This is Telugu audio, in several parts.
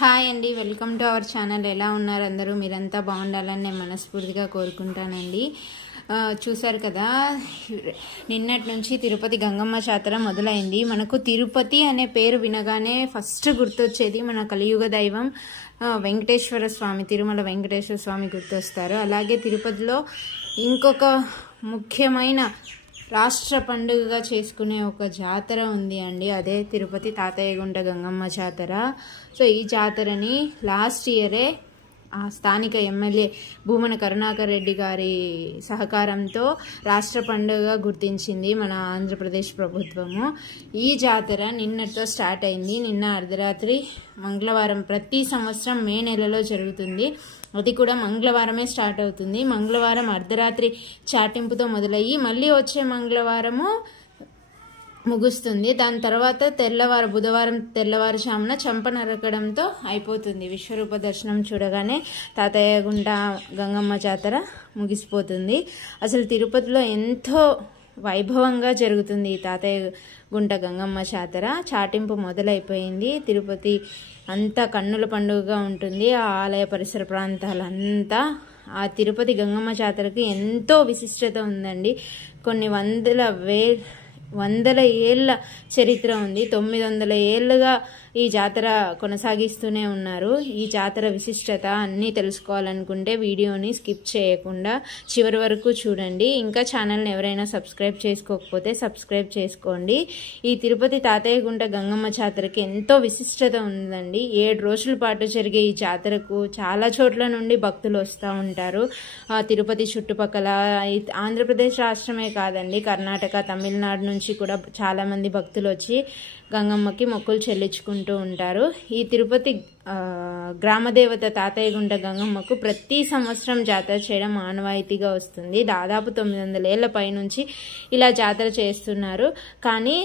హాయ్ అండి, వెల్కమ్ టు అవర్ ఛానల్. ఎలా ఉన్నారు అందరూ? మీరంతా బాగుండాలని నేను మనస్ఫూర్తిగా కోరుకుంటానండి. చూశారు కదా, నిన్నటి నుంచి తిరుపతి గంగమ్మ జాతర మొదలైంది. మనకు తిరుపతి అనే పేరు వినగానే ఫస్ట్ గుర్తొచ్చేది మన కలియుగ దైవం వెంకటేశ్వర స్వామి, తిరుమల వెంకటేశ్వర స్వామి గుర్తొస్తారు. అలాగే తిరుపతిలో ఇంకొక ముఖ్యమైన రాష్ట్ర పండుగగా చేసుకునే ఒక జాతర ఉంది అండి, అదే తిరుపతి తాతయ్యగుంట గంగమ్మ జాతర. సో ఈ జాతరని లాస్ట్ ఇయరే ఆ స్థానిక ఎమ్మెల్యే భూమన కరుణాకర్ రెడ్డి గారి సహకారంతో రాష్ట్ర పండుగగా గుర్తించింది మన ఆంధ్రప్రదేశ్ ప్రభుత్వము. ఈ జాతర నిన్నటితో స్టార్ట్ అయింది. నిన్న అర్ధరాత్రి మంగళవారం, ప్రతి సంవత్సరం మే నెలలో జరుగుతుంది. అది కూడా మంగళవారమే స్టార్ట్ అవుతుంది. మంగళవారం అర్ధరాత్రి చాటింపుతో మొదలయ్యి మళ్ళీ వచ్చే మంగళవారము ముగుస్తుంది. దాని తర్వాత బుధవారం తెల్లవారుజామున చంప నరకడంతో అయిపోతుంది. విశ్వరూప దర్శనం చూడగానే తాతయ్యగుంట గంగమ్మ జాతర ముగిసిపోతుంది. అసలు తిరుపతిలో ఎంతో వైభవంగా జరుగుతుంది ఈ తాతయ్యగుంట గంగమ్మ జాతర. చాటింపు మొదలైపోయింది. తిరుపతి అంతా కన్నుల పండుగగా ఉంటుంది. ఆ ఆలయ పరిసర ప్రాంతాలంతా ఆ తిరుపతి గంగమ్మ జాతరకి ఎంతో విశిష్టత ఉందండి. కొన్ని వందల ఏళ్ల చరిత్ర ఉంది. 900 ఏళ్లుగా ఈ జాతర కొనసాగిస్తూనే ఉన్నారు. ఈ జాతర విశిష్టత అన్నీ తెలుసుకోవాలనుకుంటే వీడియోని స్కిప్ చేయకుండా చివరి వరకు చూడండి. ఇంకా ఛానల్ని ఎవరైనా సబ్స్క్రైబ్ చేసుకోకపోతే సబ్స్క్రైబ్ చేసుకోండి. ఈ తిరుపతి తాతయ్యగుంట గంగమ్మ జాతరకి ఎంతో విశిష్టత ఉందండి. 7 రోజుల పాటు జరిగే ఈ జాతరకు చాలా చోట్ల నుండి భక్తులు వస్తూ ఉంటారు. తిరుపతి చుట్టుపక్కల ఆంధ్రప్రదేశ్ రాష్ట్రమే కాదండి, కర్ణాటక, తమిళనాడు నుంచి కూడా చాలా మంది భక్తులు వచ్చి గంగమ్మకి మొక్కులు చెల్లించుకుంటూ ఉంటారు. ఈ తిరుపతి గ్రామదేవత తాతయ్యగుంట గంగమ్మకు ప్రతి సంవత్సరం జాతర చేయడం ఆనవాయితీగా వస్తుంది. దాదాపు 900 ఏళ్ల పైనుంచి ఇలా జాతర చేస్తున్నారు. కానీ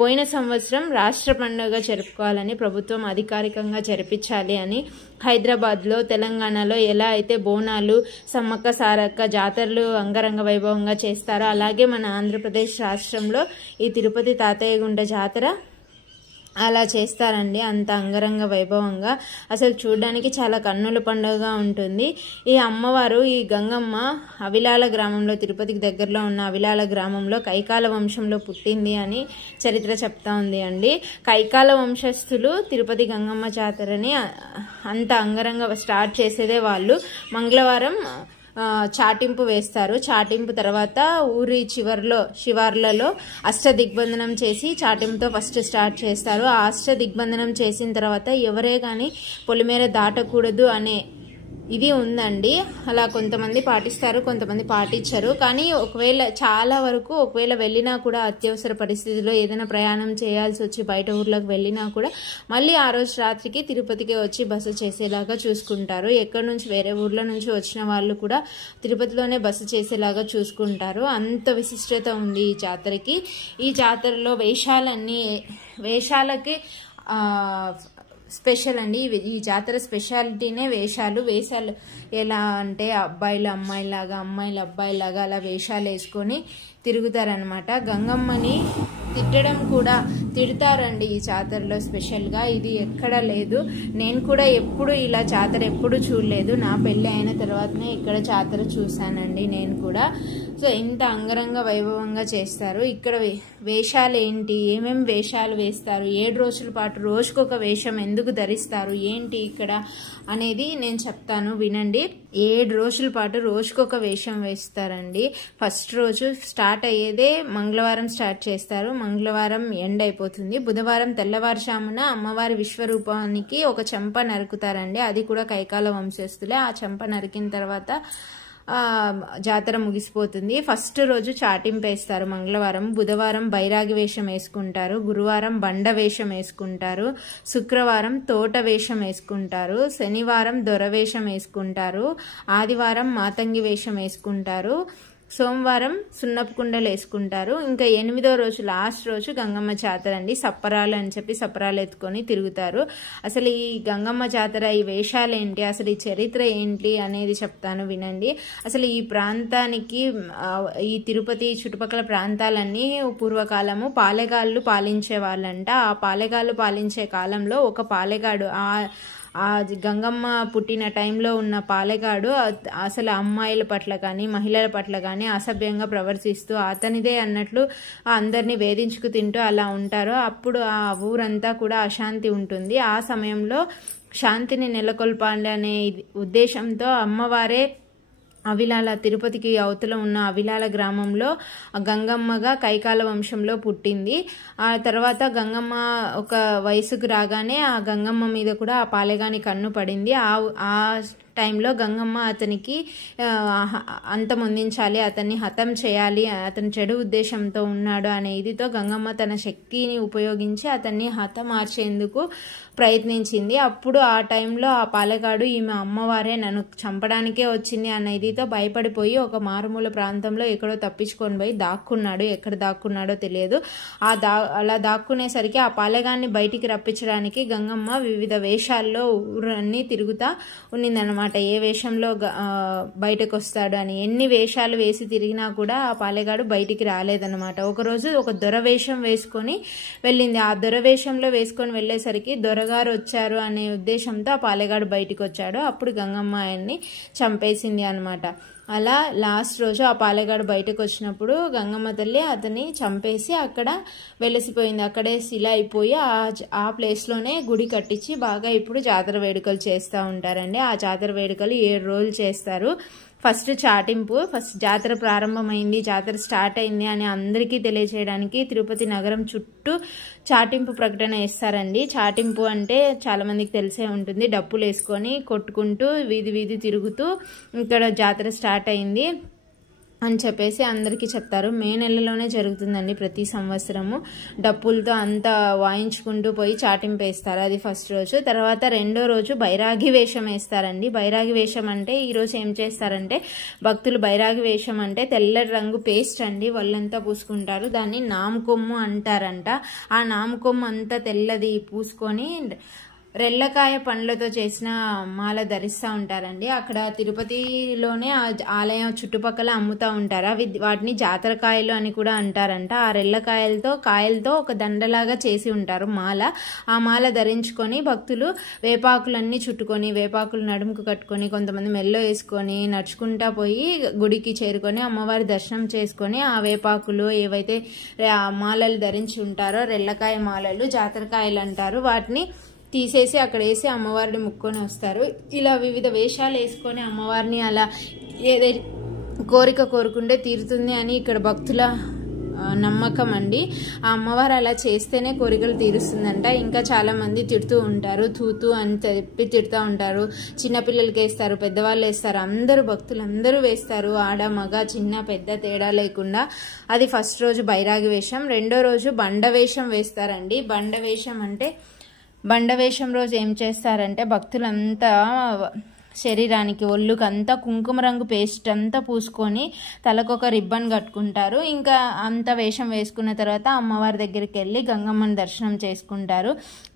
పోయిన సంవత్సరం రాష్ట్ర పండుగ జరుపుకోవాలని ప్రభుత్వం అధికారికంగా జరిపించాలి అని హైదరాబాద్లో, తెలంగాణలో ఎలా అయితే బోనాలు, సమ్మక్క సారక్క జాతరలు అంగరంగ వైభవంగా చేస్తారో అలాగే మన ఆంధ్రప్రదేశ్ రాష్ట్రంలో ఈ తిరుపతి తాతయ్యగుంట జాతర అలా చేస్తారండి. అంత అంగరంగ వైభవంగా అసలు చూడడానికి చాలా కన్నుల పండుగగా ఉంటుంది. ఈ అమ్మవారు, ఈ గంగమ్మ అవిలాల గ్రామంలో, తిరుపతికి దగ్గరలో ఉన్న అవిలాల గ్రామంలో కైకాల వంశంలో పుట్టింది అని చరిత్ర చెప్తా ఉంది అండి. కైకాల వంశస్థులు తిరుపతి గంగమ్మ జాతరని అంత అంగరంగ స్టార్ట్ చేసేదే వాళ్ళు. మంగళవారం చాటింపు వేస్తారు. చాటింపు తర్వాత ఊరి శివార్లలో అష్టదిగ్బంధనం చేసి చాటింపుతో ఫస్ట్ స్టార్ట్ చేస్తారు. ఆ అష్టదిగ్బంధనం చేసిన తర్వాత ఎవరే కానీ పొలిమేర దాటకూడదు అనే ఇది ఉందండి. అలా కొంతమంది పాటిస్తారు, కొంతమంది పాటించరు. కానీ చాలా వరకు ఒకవేళ వెళ్ళినా కూడా అత్యవసర పరిస్థితిలో ఏదైనా ప్రయాణం చేయాల్సి వచ్చి బయట ఊర్లోకి వెళ్ళినా కూడా మళ్ళీ ఆ రోజు రాత్రికి తిరుపతికి వచ్చి బస చేసేలాగా చూసుకుంటారు. ఎక్కడి నుంచి వేరే ఊర్ల నుంచి వచ్చిన వాళ్ళు కూడా తిరుపతిలోనే బస చేసేలాగా చూసుకుంటారు. అంత విశిష్టత ఉంది ఈ జాతరకి. ఈ జాతరలో వేషాలకి స్పెషల్ అండి. ఈ జాతర స్పెషాలిటీనే వేషాలు ఎలా అంటే అబ్బాయిలు అమ్మాయిలాగా, అమ్మాయిలు అబ్బాయిలాగా అలా వేషాలు వేసుకొని తిరుగుతారనమాట. గంగమ్మని తిట్టడం కూడా తిడతారండి ఈ జాతరలో స్పెషల్గా. ఇది ఎక్కడా లేదు. నేను కూడా ఎప్పుడు ఇలా జాతర ఎప్పుడు చూడలేదు. నా పెళ్ళి అయిన తర్వాతనే ఇక్కడ జాతర చూశానండి నేను కూడా. సో ఇంత అంగరంగ వైభవంగా చేస్తారు. ఇక్కడ వేషాలు ఏంటి, ఏమేమి వేషాలు వేస్తారు, 7 రోజుల పాటు రోజుకొక వేషం ఎందుకు ధరిస్తారు, ఏంటి ఇక్కడ అనేది నేను చెప్తాను, వినండి. 7 రోజుల పాటు రోజుకొక వేషం వేస్తారండి. ఫస్ట్ రోజు స్టార్ట్ అయ్యేదే మంగళవారం స్టార్ట్ చేస్తారు. మంగళవారం ఎండ్ అయిపోతుంది. బుధవారం తెల్లవారుజామున అమ్మవారి విశ్వరూపానికి ఒక చెంప నరుకుతారండి. అది కూడా కైకాల వంశస్థులే. ఆ చెంప నరికిన తర్వాత జాతర ముగిసిపోతుంది. ఫస్ట్ రోజు చాటింపేస్తారు మంగళవారం. బుధవారం బైరాగి వేషం వేసుకుంటారు. గురువారం బండ వేషం వేసుకుంటారు. శుక్రవారం తోట వేషం వేసుకుంటారు. శనివారం దొరవేషం వేసుకుంటారు. ఆదివారం మాతంగి వేషం వేసుకుంటారు. సోమవారం సున్నపు కుండలు వేసుకుంటారు. ఇంకా 8వ రోజు లాస్ట్ రోజు గంగమ్మ జాతర అండి. సప్పరాలు అని చెప్పి సప్పరాలు ఎత్తుకొని తిరుగుతారు. అసలు ఈ గంగమ్మ జాతర, ఈ వేషాలు ఏంటి, అసలు ఈ చరిత్ర ఏంటి అనేది చెప్తాను, వినండి. అసలు ఈ ప్రాంతానికి, ఈ తిరుపతి చుట్టుపక్కల ప్రాంతాలన్నీ పూర్వకాలము పాలెగాళ్ళు పాలించే వాళ్ళంట. ఆ పాలెగాళ్ళు పాలించే కాలంలో ఒక పాలెగాడు, ఆ గంగమ్మ పుట్టిన టైంలో ఉన్న పాలెగాడు అసలు అమ్మాయిల పట్ల కానీ మహిళల పట్ల కానీ అసభ్యంగా ప్రవర్తిస్తూ అతనిదే అన్నట్లు అందరినీ వేధించుకు తింటూ అలా ఉంటారు. అప్పుడు ఆ ఊరంతా కూడా అశాంతి ఉంటుంది. ఆ సమయంలో శాంతిని నెలకొల్పాలి అనే ఉద్దేశంతో అమ్మవారే అవిలాల తిరుపతికి అవతల ఉన్న అవిలాల గ్రామంలో గంగమ్మగా కైకాల వంశంలో పుట్టింది. ఆ తర్వాత గంగమ్మ ఒక వయసుకు రాగానే ఆ గంగమ్మ మీద కూడా ఆ పాలెగాని కన్ను పడింది. ఆ టైంలో గంగమ్మ అతనికి అంతమొందించాలి, అతన్ని హతం చేయాలి, అతను చెడు ఉద్దేశంతో ఉన్నాడు అనే ఇదితో గంగమ్మ తన శక్తిని ఉపయోగించి అతన్ని హతమార్చేందుకు ప్రయత్నించింది. అప్పుడు ఆ టైంలో ఆ పాలెగాడు ఈమె అమ్మవారే నన్ను చంపడానికే వచ్చింది అనే ఇదితో భయపడిపోయి ఒక మారుమూల ప్రాంతంలో ఎక్కడో తప్పించుకొని పోయి దాక్కున్నాడు. ఎక్కడ దాక్కున్నాడో తెలియదు. అలా దాక్కునేసరికి ఆ పాలెగాన్ని బయటికి రప్పించడానికి గంగమ్మ వివిధ వేషాల్లో ఊరన్నీ తిరుగుతా ఉన్నిందనమాట. ఏ వేషంలో బయటకు వస్తాడు అని. ఎన్ని వేషాలు వేసి తిరిగినా కూడా ఆ పాలెగాడు బయటికి రాలేదన్నమాట. ఒకరోజు ఒక దొరవేషం వేసుకొని వెళ్ళింది. ఆ దొరవేషంలో వేసుకొని వెళ్ళేసరికి దొరగారు వచ్చారు అనే ఉద్దేశంతో ఆ పాలెగాడు బయటికి వచ్చాడు. అప్పుడు గంగమ్మ ఆయన్ని చంపేసింది అనమాట. అలా లాస్ట్ రోజు ఆ పాలెగాడు బయటకు వచ్చినప్పుడు గంగమ్మ తల్లి అతన్ని చంపేసి అక్కడ వెలిసిపోయింది. అక్కడే శిల అయిపోయి ఆ ప్లేస్లోనే గుడి కట్టించి బాగా ఇప్పుడు జాతర వేడుకలు చేస్తూ ఉంటారండి. ఆ జాతర వేడుకలు 7 రోజులు చేస్తారు. ఫస్ట్ చాటింపు, ఫస్ట్ జాతర ప్రారంభమైంది, జాతర స్టార్ట్ అయింది అని అందరికీ తెలియజేయడానికి తిరుపతి నగరం చుట్టూ చాటింపు ప్రకటన వేస్తారండి. చాటింపు అంటే చాలా మందికి తెలిసే ఉంటుంది. డప్పులు వేసుకొని కొట్టుకుంటూ వీధి వీధి తిరుగుతూ ఇక్కడ జాతర స్టార్ట్ అయింది అని చెప్పేసి అందరికీ చెప్తారు. మే నెలలోనే జరుగుతుందండి ప్రతి సంవత్సరము. డప్పులతో అంతా వాయించుకుంటూ పోయి చాటింపు వేస్తారు. అది ఫస్ట్ రోజు. తర్వాత రెండో రోజు బైరాగి వేషం వేస్తారండి. బైరాగి వేషం అంటే ఈరోజు ఏం చేస్తారంటే భక్తులు బైరాగి వేషం అంటే తెల్లటి రంగు పేస్ట్ అండి వాళ్ళంతా పూసుకుంటారు. దాన్ని నామకొమ్ము అంటారంట. ఆ నామకొమ్ము అంతా తెల్లది పూసుకొని రెల్లకాయ పండ్లతో చేసిన మాల ధరిస్తూ ఉంటారండి. అక్కడ తిరుపతిలోనే ఆలయం చుట్టుపక్కల అమ్ముతూ ఉంటారు. వాటిని జాతరకాయలు అని కూడా అంటారంట. ఆ కాయలతో ఒక దండలాగా చేసి ఉంటారు మాల. ఆ మాల ధరించుకొని భక్తులు వేపాకులన్నీ చుట్టుకొని, వేపాకులు నడుముకు కట్టుకొని, కొంతమంది మెల్లో వేసుకొని నడుచుకుంటా పోయి గుడికి చేరుకొని అమ్మవారి దర్శనం చేసుకొని ఆ వేపాకులు ఏవైతే మాలలు ధరించి ఉంటారో రెల్లకాయ మాలలు జాతరకాయలు అంటారు. వాటిని తీసేసి అక్కడ వేసి అమ్మవారిని ముక్కొని వస్తారు. ఇలా వివిధ వేషాలు వేసుకొని అమ్మవారిని అలా ఏదైతే కోరిక కోరుకుంటే తీరుతుంది అని ఇక్కడ భక్తుల నమ్మకం అండి. ఆ అమ్మవారు అలా చేస్తేనే కోరికలు తీరుస్తుందంట. ఇంకా చాలా మంది తిడుతూ ఉంటారు, తూతూ అని చెప్పి తిడుతూ ఉంటారు. చిన్నపిల్లలకి వేస్తారు, పెద్దవాళ్ళు వేస్తారు, అందరూ భక్తులు అందరూ వేస్తారు. ఆడ మగ చిన్న పెద్ద తేడా లేకుండా. అది ఫస్ట్ రోజు బైరాగి వేషం. రెండో రోజు బండ వేషం వేస్తారండి. బండ వేషం రోజు ఏం చేస్తారంటే భక్తులంతా శరీరానికి ఒళ్ళుకంతా కుంకుమ రంగు పేస్ట్ అంతా పూసుకొని తలకొక రిబ్బన్ కట్టుకుంటారు. ఇంకా అంత వేషం వేసుకున్న తర్వాత అమ్మవారి దగ్గరికి వెళ్ళి గంగమ్మని దర్శనం చేసుకుంటారు.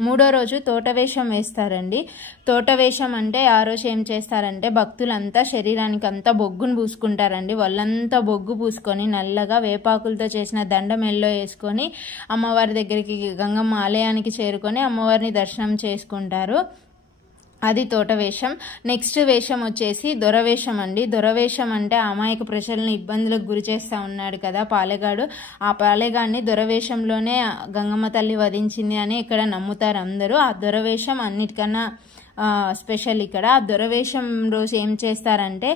మూడో రోజు తోట వేషం వేస్తారండి. తోట వేషం అంటే ఆ రోజు ఏం చేస్తారంటే భక్తులంతా శరీరానికి అంతా బొగ్గును పూసుకుంటారండి. వాళ్ళంతా బొగ్గు పూసుకొని నల్లగా వేపాకులతో చేసిన దండ మెల్లో వేసుకొని అమ్మవారి దగ్గరికి గంగమ్మ ఆలయానికి చేరుకొని అమ్మవారిని దర్శనం చేసుకుంటారు. అది తోట వేషం. నెక్స్ట్ వేషం వచ్చేసి దొరవేషం అండి. దొరవేషం అంటే అమాయక ప్రజలను ఇబ్బందులకు గురి చేస్తూ ఉన్నాడు కదా పాలెగాడు. ఆ పాలెగాడిని దొరవేషంలోనే గంగమ్మ తల్లి వధించింది అని ఇక్కడ నమ్ముతారు అందరూ. ఆ దొరవేషం అన్నిటికన్నా స్పెషల్ ఇక్కడ. ఆ దొరవేషం రోజు ఏం చేస్తారంటే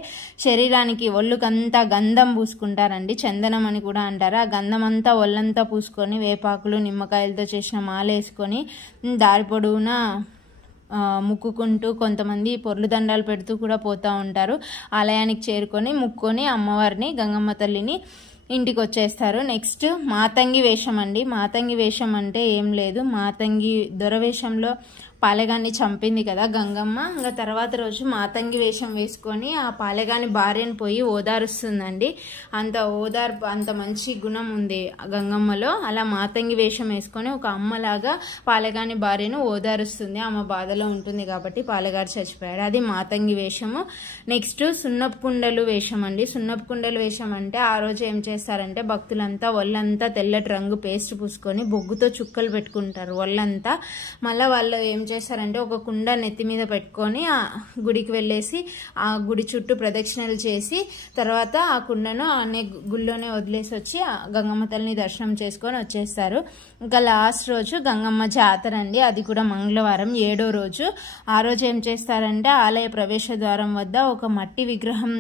శరీరానికి ఒళ్ళుకంతా గంధం పూసుకుంటారండి. చందనం అని కూడా అంటారు. ఆ గంధం అంతా ఒళ్ళంతా పూసుకొని వేపాకులు నిమ్మకాయలతో చేసిన మాల వేసుకొని దారి పొడవునా ముక్కుకుంటూ కొంతమంది పొర్లు దండాలు పెడుతూ కూడా పోతూ ఉంటారు. ఆలయానికి చేరుకొని ముక్కొని అమ్మవారిని గంగమ్మ తల్లిని ఇంటికి వచ్చేస్తారు. నెక్స్ట్ మాతంగి వేషం అండి. మాతంగి వేషం అంటే ఏం లేదు, మాతంగి దొరవేషంలో పాలెగాన్ని చంపింది కదా గంగమ్మ. ఇంకా తర్వాత రోజు మాతంగి వేషం వేసుకొని ఆ పాలెగాని భార్యను పోయి ఓదారుస్తుందండి. అంత మంచి గుణం ఉంది గంగమ్మలో. అలా మాతంగి వేషం వేసుకొని ఒక అమ్మలాగా పాలెగాని భార్యను ఓదారుస్తుంది. ఆమె బాధలో ఉంటుంది కాబట్టి పాలెగాడు చచ్చిపోయాడు. అది మాతంగి వేషము. నెక్స్ట్ సున్నపు కుండలు వేషం అండి. సున్నపు కుండలు వేషం అంటే ఆ రోజు ఏం చేస్తారంటే భక్తులంతా ఒళ్ళంతా తెల్లటి రంగు పేస్ట్ పూసుకొని బొగ్గుతో చుక్కలు పెట్టుకుంటారు ఒళ్ళంతా. మళ్ళీ వాళ్ళు ఏం చేస్తారంటే ఒక కుండ నెత్తి మీద పెట్టుకొని ఆ గుడికి వెళ్ళేసి ఆ గుడి చుట్టూ ప్రదక్షిణలు చేసి తర్వాత ఆ కుండను అనే గుళ్ళోనే వదిలేసి వచ్చి గంగమ్మ తల్లిని దర్శనం చేసుకొని వచ్చేస్తారు. ఇంకా లాస్ట్ రోజు గంగమ్మ జాతర అండి, అది కూడా మంగళవారం 7వ రోజు. ఆ రోజు ఏం చేస్తారంటే ఆలయ ప్రవేశ ద్వారం వద్ద ఒక మట్టి విగ్రహం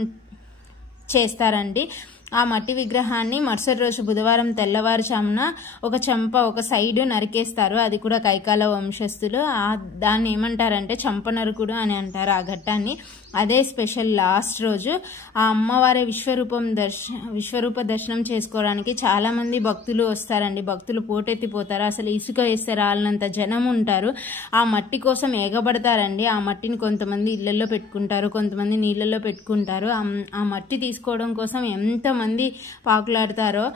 చేస్తారండి. ఆ మట్టి విగ్రహాన్ని మరుసటి రోజు బుధవారం తెల్లవారుజామున ఒక సైడు నరికేస్తారు. అది కూడా కైకాల వంశస్థులు. దాన్ని ఏమంటారంటే చంప నరుకుడు అని అంటారు ఆ ఘట్టాన్ని. అదే స్పెషల్ లాస్ట్ రోజు. ఆ అమ్మవారి విశ్వరూప దర్శనం చేసుకోవడానికి చాలా మంది భక్తులు వస్తారండి. భక్తులు పోటెత్తిపోతారు. అసలు ఇసుక వేస్తే రాలినంత జనం ఉంటారు. ఆ మట్టి కోసం ఎగబడతారండి. ఆ మట్టిని కొంతమంది ఇళ్లలో పెట్టుకుంటారు, కొంతమంది నీళ్ళల్లో పెట్టుకుంటారు. ఆ మట్టి తీసుకోవడం కోసం ఎంతమంది పాకులాడతారో.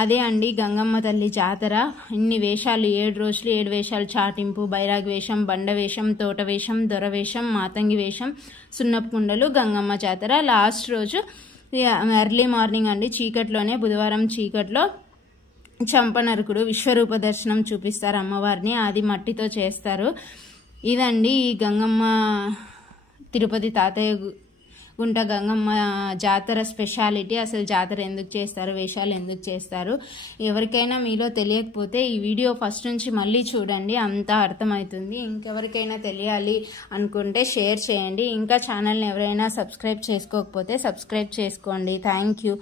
అదే అండి గంగమ్మ తల్లి జాతర. ఇన్ని వేషాలు, 7 రోజులు 7 వేషాలు: చాటింపు, బైరాగి వేషం, బండ వేషం, తోట వేషం, దొర వేషం, మాతంగి వేషం, సున్నపు కుండలు, గంగమ్మ జాతర. లాస్ట్ రోజు ఎర్లీ మార్నింగ్ అండి, చీకట్లోనే, బుధవారం చీకట్లో చంపనరుకుడు విశ్వరూప దర్శనం చూపిస్తారు అమ్మవారిని. అది మట్టితో చేస్తారు. ఇదండి ఈ గంగమ్మ తిరుపతి తాతయ్య గుంట గంగమ్మ జాతర స్పెషాలిటీ. అసలు జాతర ఎందుకు చేస్తారు, వేషాలు ఎందుకు చేస్తారు, ఎవరికైనా మీలో తెలియకపోతే ఈ వీడియో ఫస్ట్ నుంచి మళ్ళీ చూడండి, అంతా అర్థమవుతుంది. ఇంకెవరికైనా తెలియాలి అనుకుంటే షేర్ చేయండి. ఇంకా ఛానల్ని ఎవరైనా సబ్స్క్రైబ్ చేసుకోకపోతే సబ్స్క్రైబ్ చేసుకోండి. Thank you.